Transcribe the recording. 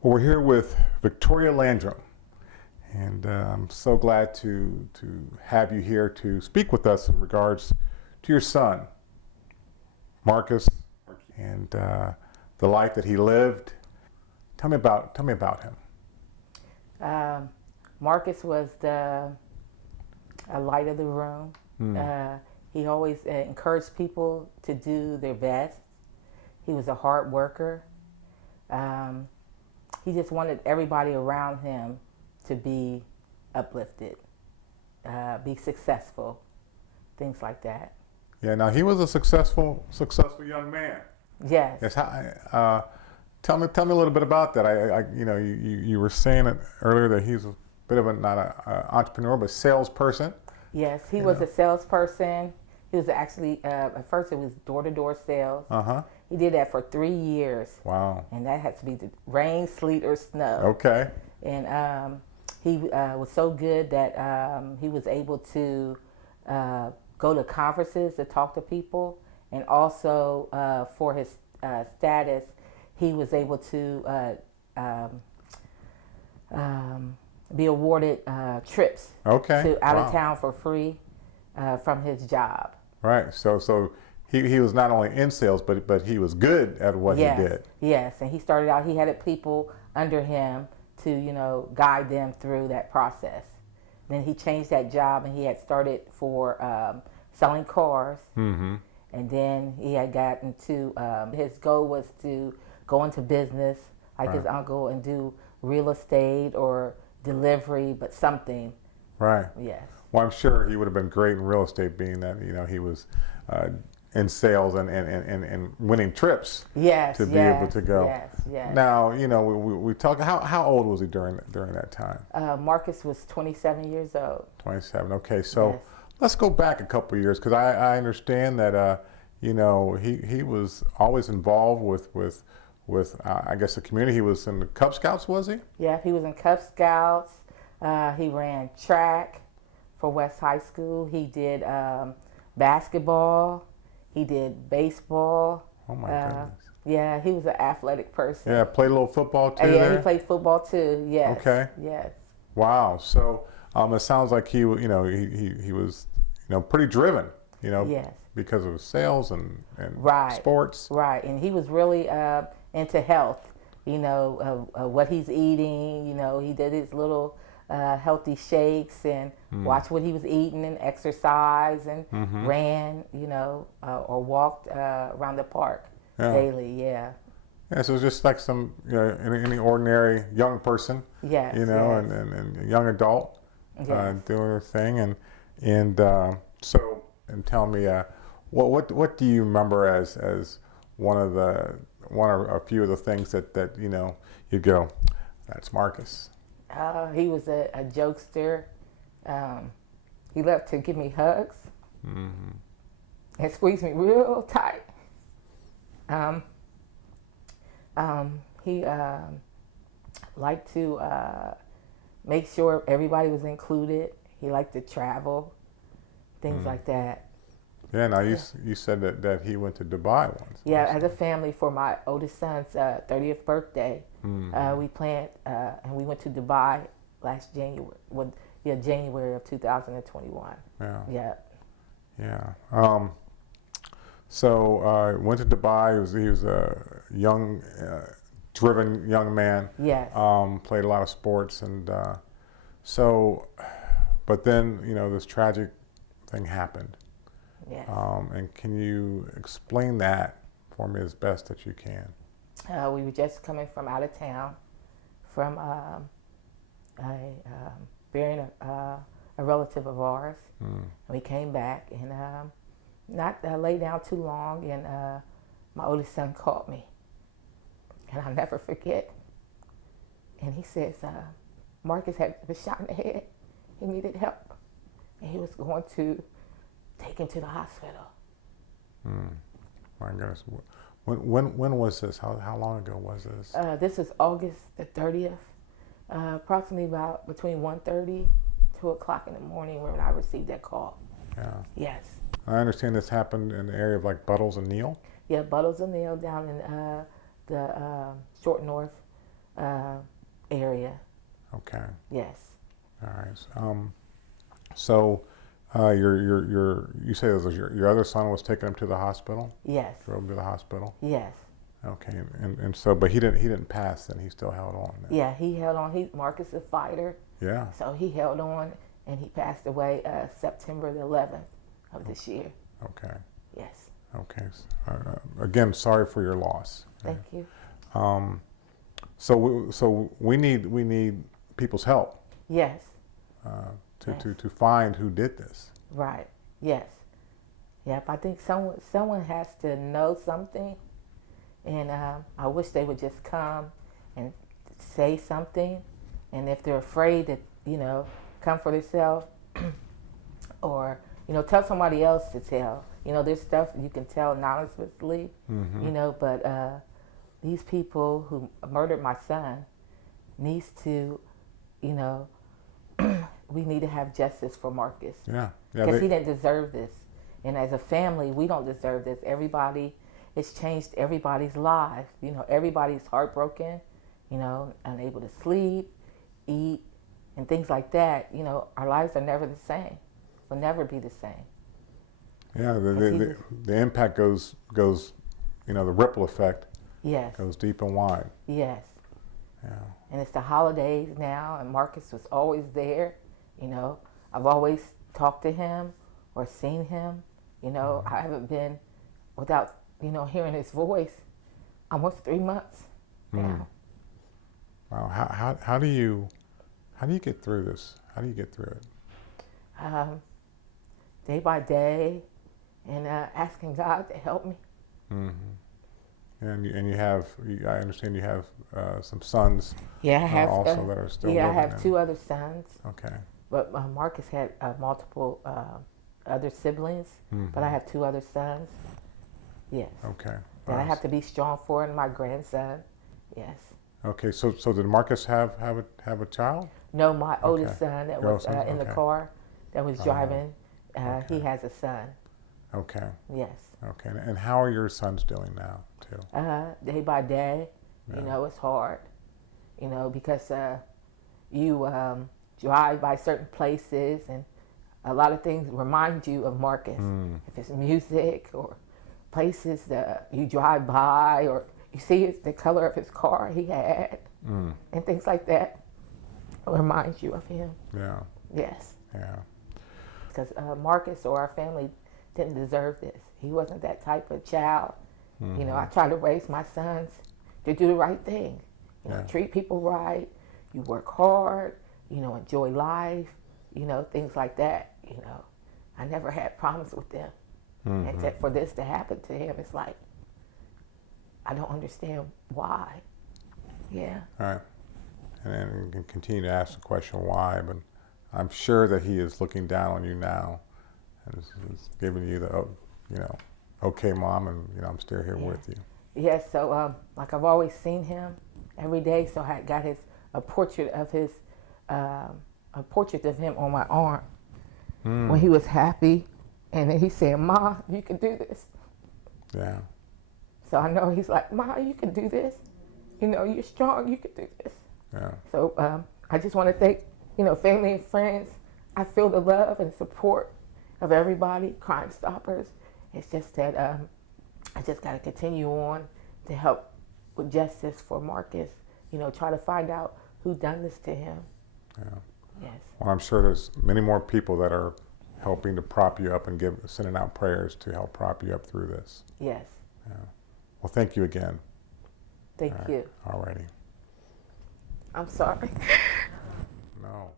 Well, we're here with Victoria Landrum, and I'm so glad to have you here to speak with us in regards to your son, Marcus, and the life that he lived. Tell me about him. Marcus was the a light of the room. He always encouraged people to do their best. He was a hard worker. He just wanted everybody around him to be uplifted, be successful, things like that. Yeah. Now he was a successful young man. Yes. Yes. Tell me a little bit about that. You were saying it earlier that he's a bit of not an entrepreneur, but salesperson. Yes, he was a salesperson. He was actually, at first it was door-to-door sales. He did that for 3 years. Wow. And that had to be the rain, sleet, or snow. Okay. And he was so good that he was able to go to conferences to talk to people. And also for his status, he was able to be awarded trips to out of town for free from his job. Right. So he was not only in sales, but he was good at what he did. Yes, and he started out. He had people under him to guide them through that process. Then he changed that job, and he had started for selling cars. Mm-hmm. And then he had gotten to his goal was to go into business like his uncle and do real estate or delivery, but something. Right. Yes. Well, I'm sure he would have been great in real estate, being that he was in sales and winning trips. Yes. To be able to go. Yes. Now we talk. How old was he during that time? Marcus was 27 years old. 27. Okay, so yes. Let's go back a couple of years, because I understand that he was always involved with I guess the community. He was in the Cub Scouts, was he? Yeah, he was in Cub Scouts. He ran track for West High School. He did basketball. He did baseball. Oh my goodness. Yeah, he was an athletic person. Yeah, played a little football too. Yeah, he played football too. Yes. Okay. Yes. Wow. So it sounds like he was pretty driven. Yes. Because of sales and right. sports. Right, and he was really into health. What he's eating. He did his little healthy shakes and watch what he was eating and exercise and ran, or walked around the park daily. Yeah. Yeah, so it's just like some, any ordinary young person. Yes. And a young adult doing their thing, and tell me, what do you remember as one or a few of the things that you go, that's Marcus. He was a jokester. He loved to give me hugs and squeeze me real tight. He liked to make sure everybody was included. He liked to travel, things like that. Yeah, now you said that he went to Dubai once. Yeah, as a family for my oldest son's 30th birthday, we planned and we went to Dubai last January. January of 2021. Yeah. Yeah. So went to Dubai. He was a young, driven young man. Yes. Played a lot of sports, and but then this tragic thing happened. Yes. And can you explain that for me as best that you can? We were just coming from out of town, from burying a relative of ours. And we came back, and not lay down too long, and my oldest son called me, and I'll never forget. And he says, Marcus had been shot in the head. He needed help, and he was going to take him to the hospital. My goodness. When was this? How long ago was this? This was August the 30th, approximately about between 1:30, 2 o'clock in the morning when I received that call. Yeah. Yes. I understand this happened in the area of like Buttles and Neal. Yeah, Buttles and Neal down in the short north area. Okay. Yes. All right. So, you say it was your other son was taking him to the hospital? Yes. Drove him to the hospital? Yes. Okay. And so, but he didn't pass then. He still held on then. Yeah, he held on. Marcus is a fighter. Yeah. So he held on, and he passed away September the 11th of this year. Okay. Yes. Okay. Again, sorry for your loss. Thank you. So we need people's help. Yes. To find who did this. Right. Yes. Yep. I think someone has to know something, and I wish they would just come and say something. And if they're afraid to, come for themselves, or tell somebody else to tell. There's stuff you can tell anonymously. Mm-hmm. But these people who murdered my son needs to, we need to have justice for Marcus. Yeah. Because he didn't deserve this. And as a family, we don't deserve this. It's changed everybody's lives. Everybody's heartbroken, unable to sleep, eat, and things like that. Our lives are never the same. Will never be the same. Yeah, the impact goes, the ripple effect. Yes. Goes deep and wide. Yes. Yeah. And it's the holidays now, and Marcus was always there. I've always talked to him or seen him. I haven't been without, hearing his voice almost 3 months now. Wow. How do you get through this? How do you get through it? Day by day, and asking God to help me. Mm-hmm. And I understand you have some sons. Yeah, I have also that are still. Yeah, I living have 2 other sons. Okay. But Marcus had multiple other siblings, but I have 2 other sons. Yes. Okay. That I have to be strong for, and my grandson. Yes. Okay. So did Marcus have a child? No, my oldest son that was in the okay. car that was driving. Okay. He has a son. Okay. Yes. Okay. And how are your sons doing now, too? Day by day, Yeah. it's hard, because you drive by certain places, and a lot of things remind you of Marcus. If it's music or places that you drive by, or you see the color of his car he had, and things like that, reminds you of him. Yeah. Yes. Yeah. Because Marcus or our family didn't deserve this. He wasn't that type of child. I try to raise my sons to do the right thing. Treat people right. You work hard. Enjoy life. Things like that. I never had problems with them. Except for this to happen to him, it's like, I don't understand why. Yeah. All right. And then we can continue to ask the question why, but I'm sure that he is looking down on you now and is giving you the, okay, Mom, and I'm still here with you. Yes. So, like I've always seen him every day. So I got a portrait of him on my arm when he was happy, and then he said, "Ma, you can do this." Yeah. So I know he's like, "Ma, you can do this. You're strong. You can do this." Yeah. So I just want to thank, family and friends. I feel the love and support of everybody, Crime Stoppers. It's just that I just got to continue on to help with justice for Marcus. Try to find out who done this to him. Yeah. Yes. Well, I'm sure there's many more people that are helping to prop you up and sending out prayers to help prop you up through this. Yes. Yeah. Well, thank you again. Thank you. All righty. I'm sorry. No.